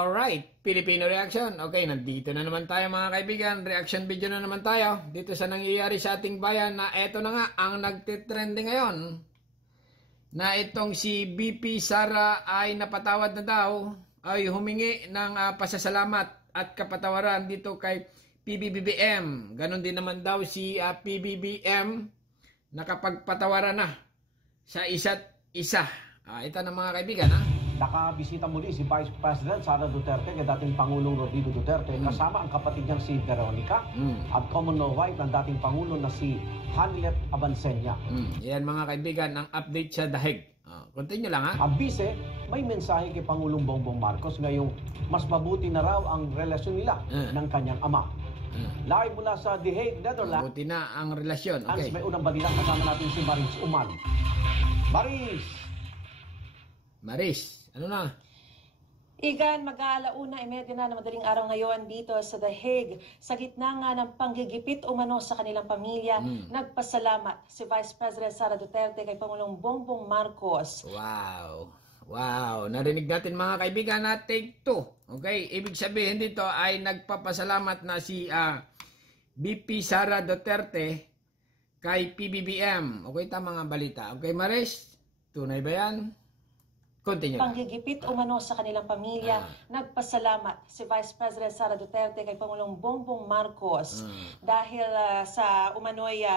Alright, Filipino Reaction. Okay, nandito na naman tayo mga kaibigan. Reaction video na naman tayo dito sa nangyayari sa ating bayan na eto na nga ang nagtitrending ngayon. Na itong si BP Sara ay napatawad na daw, ay humingi ng pasasalamat at kapatawaran dito kay PBBM. Ganon din naman daw si PBBM nakapagpatawaran na sa isa't isa. Ito na mga kaibigan Nakabisita muli si Vice President Sara Duterte kay dating Pangulong Rodrigo Duterte kasama ang kapatid niyang si Veronica at common law wife ng dating Pangulo na si Hanilet Abansenya. Yan mga kaibigan, ang update sa dahig. Continue lang Ang bise, may mensahe kay Pangulong Bongbong Marcos ngayong mas mabuti na raw ang relasyon nila ng kanyang ama. Live mula sa The Hague, Netherlands. Mabuti na ang relasyon. Okay. May unang balita, kasama natin si Maris Uman. Maris, ano na? Igan, mag-aalauna-30 na madaling araw ngayon dito sa The Hague. Sa gitna nga ng panggigipit umano sa kanilang pamilya, nagpasalamat si Vice President Sara Duterte kay Pangulong Bongbong Marcos. Wow! Wow! Narinig natin mga kaibigan na take 2. Okay? Ibig sabihin dito ay nagpapasalamat na si BP Sara Duterte kay PBBM. Okay, tama nga balita. Okay, Maris? Tunay ba yan? Continue. Panggigipit umano sa kanilang pamilya, nagpasalamat si Vice President Sara Duterte kay Pangulong Bongbong Marcos dahil sa umano'y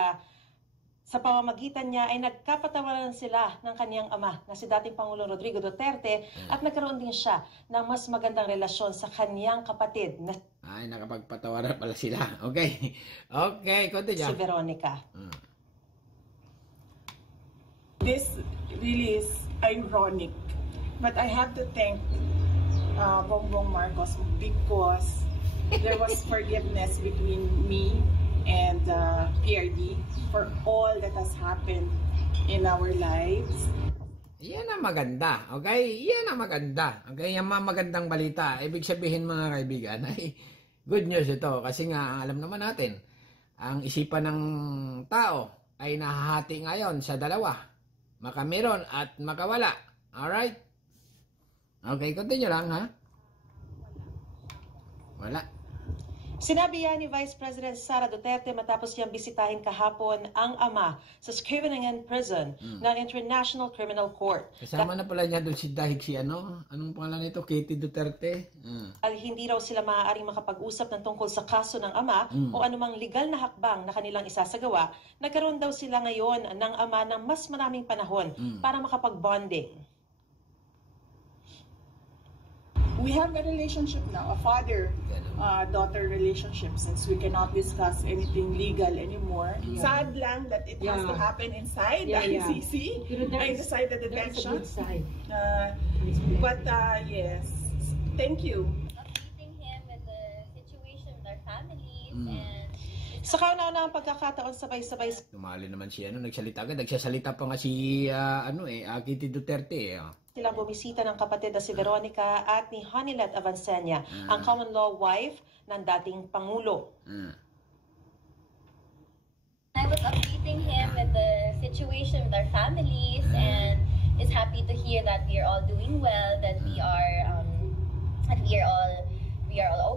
sa pamamagitan niya ay nagkapatawaran sila ng kaniyang ama na si dating Pangulong Rodrigo Duterte at nagkaroon din siya ng mas magandang relasyon sa kaniyang kapatid na ay nakapagpatawaran pala sila. Okay. Okay, continue. Si Veronica. This really is ironic, but I have to thank Bongbong Marcos because there was forgiveness between me and PRD for all that has happened in our lives. Yan ang maganda, okay? Yan ang maganda. Okay, yung mga magandang balita. Ibig sabihin mga kaibigan, ay good news ito. Kasi nga, alam naman natin, ang isipan ng tao ay nahahati ngayon sa dalawa. Makameron at makawala. Alright? Okay, continue lang, ha? Wala. Sinabi yan ni Vice President Sara Duterte matapos niyang bisitahin kahapon ang ama sa Scheveningen Prison ng International Criminal Court. Kasama na pala niya doon si dahig si anong pangalan nito? Katie Duterte? Hindi raw sila maaaring makapag-usap ng tungkol sa kaso ng ama o anumang legal na hakbang na kanilang isasagawa. Nagkaroon daw sila ngayon ng ama ng mas maraming panahon para makapag-bonding. We have a relationship now, a father-daughter relationship, since we cannot discuss anything legal anymore. Sad lang that it has to happen inside the ICC, inside the detention. But yes, thank you. Updating him with the situation with our families and sa kauna-una ang pagkakataon sabay-sabay. Tumali naman si nagsalita agad. Nagsasalita pa nga si Katie Duterte Silang bumisita ng kapatid na si Veronica at ni Hanilet Abansenya, ang common law wife ng dating Pangulo. I was updating him with the situation with our families and is happy to hear that we are all doing well, that we are all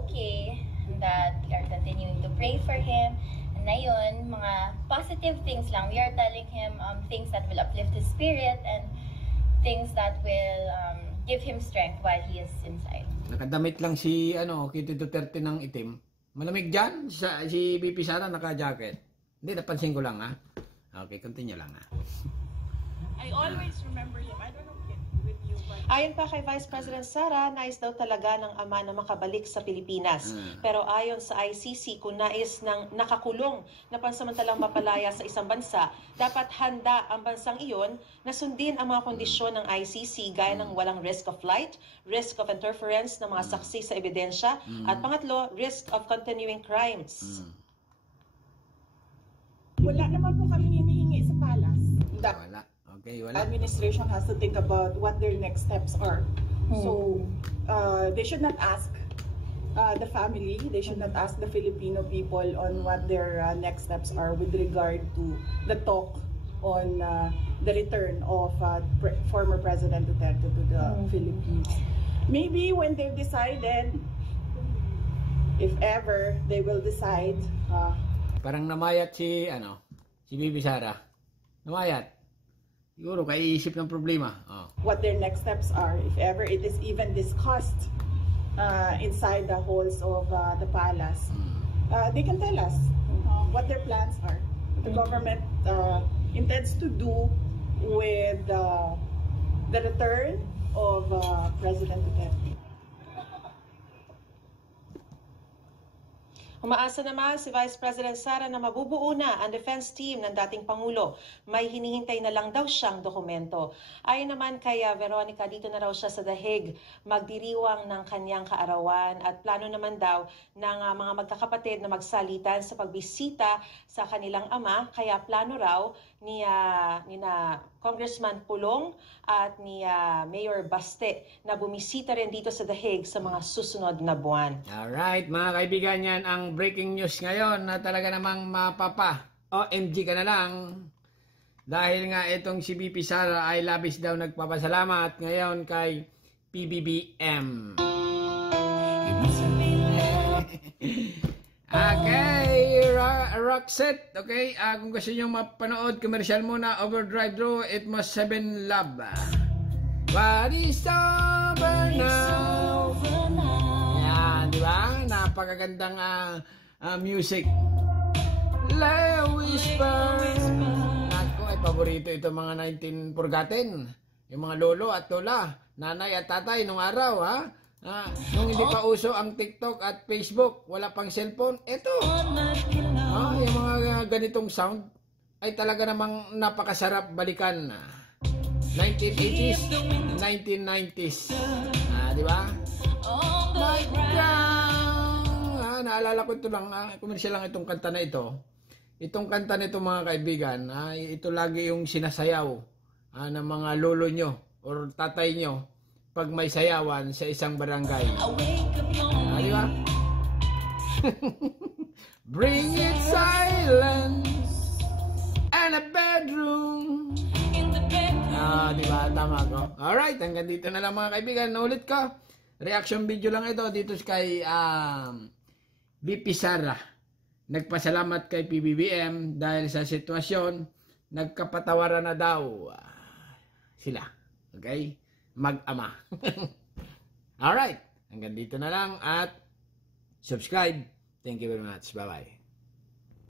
okay, and that we are continuing to pray for him. And ngayon, mga positive things lang. We are telling him things that will uplift his spirit and things that will give him strength while he is inside. Nakadamit lang si Katie Duterte ng itim. Malamig dyan si BP Sara naka-jacket. Hindi, napansin ko lang Okay, continue lang I always remember him. I don't know with you, but Ayon pa kay Vice President Sara, nais daw talaga ng ama na makabalik sa Pilipinas. Pero ayon sa ICC, kung nais ng nakakulong na pansamantalang mapalaya sa isang bansa, dapat handa ang bansang iyon na sundin ang mga kondisyon ng ICC gaya ng walang risk of flight, risk of interference ng mga saksi sa ebidensya, at pangatlo, risk of continuing crimes. wala naman po kami hinihingi sa palace. Wala. Okay, wala. Administration has to think about what their next steps are. So, they should not ask the family, they should not ask the Filipino people on what their next steps are with regard to the talk on the return of former President Duterte to the Philippines. maybe when they've decided, if ever they will decide, parang namayat si Bibi Sara. Namayat. Siguro kaiisip ng problema. what their next steps are, if ever it is even discussed inside the halls of the palace, they can tell us what their plans are, what the government intends to do with the return of President Duterte. Umaasa naman si Vice President Sara na mabubuo na ang defense team ng dating Pangulo. May hinihintay na lang daw siyang dokumento. Ayon naman kay Veronica, dito na raw siya sa The Hague magdiriwang ng kanyang kaarawan at plano naman daw ng mga magkakapatid na magsalitan sa pagbisita sa kanilang ama. Kaya plano raw ni Congressman Pulong at ni Mayor Baste na bumisita rin dito sa The Hague sa mga susunod na buwan. Alright, mga kaibigan, yan ang breaking news ngayon na talaga namang OMG ka na lang. Dahil nga itong si BP Sara ay labis daw nagpapasalamat ngayon kay PBBM. Okay, Roxette, okay, kung gusto nyo mapanood, commercial muna, Overdrive Draw, It Must 7 Love. What is over now? Yan, di ba? Napakagandang music. Lay Whisper. Ako ay paborito ito mga 19 Purgatin. Yung mga lolo at lola, nanay at tatay nung araw, ha? Nung hindi pa uso ang TikTok at Facebook, wala pang cellphone, eto. Yung mga ganitong sound ay talaga namang napakasarap balikan. 1980s, 1990s. Di ba? Naalala ko ito lang, komersyal lang itong kanta na ito. Itong kanta nito mga kaibigan, ito lagi yung sinasayaw ng mga lolo nyo or tatay nyo pag may sayawan sa isang barangay. Di ba? Bring it silence and a bedroom. Di ba? Tama ko. Alright, hanggang dito na lang mga kaibigan. Naulit ko. Reaction video lang ito dito kay BP Sara. Nagpasalamat kay PBBM dahil sa sitwasyon. Nagkapatawaran na daw sila. Okay? Mag-ama. Alright. Hanggang dito na lang at subscribe. Thank you very much. Bye-bye.